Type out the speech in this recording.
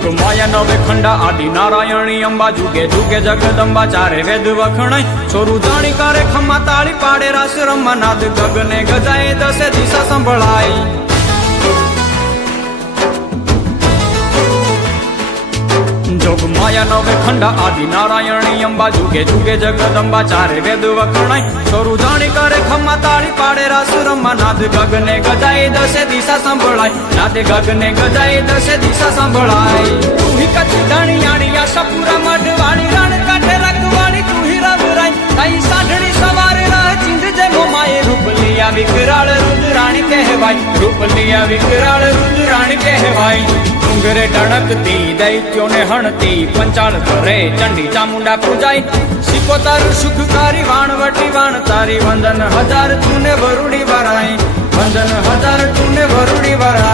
जोग माया नवे खंडा आदि नारायणी अंबा जुगे जुगे जगदंबा चारे वेद वखणाई छोरू जाणी करे खम्मा ताળી पाड़े रास रम्मा नाद गगने गजाए दसे दिशा संभळाई जोग माया नवे खंडा आदि नारायणी अंबा जुगे जुगे जगदंबा चारे वेद वखणाई छोरू जाणी करे खम्मा ताળી पाड़े रास रम्मा नाद गगने गजाए दसे दिशा संभळाई नाद गगने गजाए दसे दिशा संभळाई तू ही कच्ची धणियाणी आशापुरा मढवाणी रण काठे रखवाणी तू ही रवराई ताई साढणी सवारे रह चिंध जे मोमाए रूप लिया विकराल रुद्राणी कहवाई रूप लिया विकराल रुद्राणी कहवाई डूंगरे टणकती दैत्यों ने हणती पंचाल करे चंडी चामुंडा पूजाई सिकोतर सुखकारी वाणवटी वाण तारी वंदन हजार तूने वरुड़ी वराई वंदन हजार तूने वरुड़ी वराई।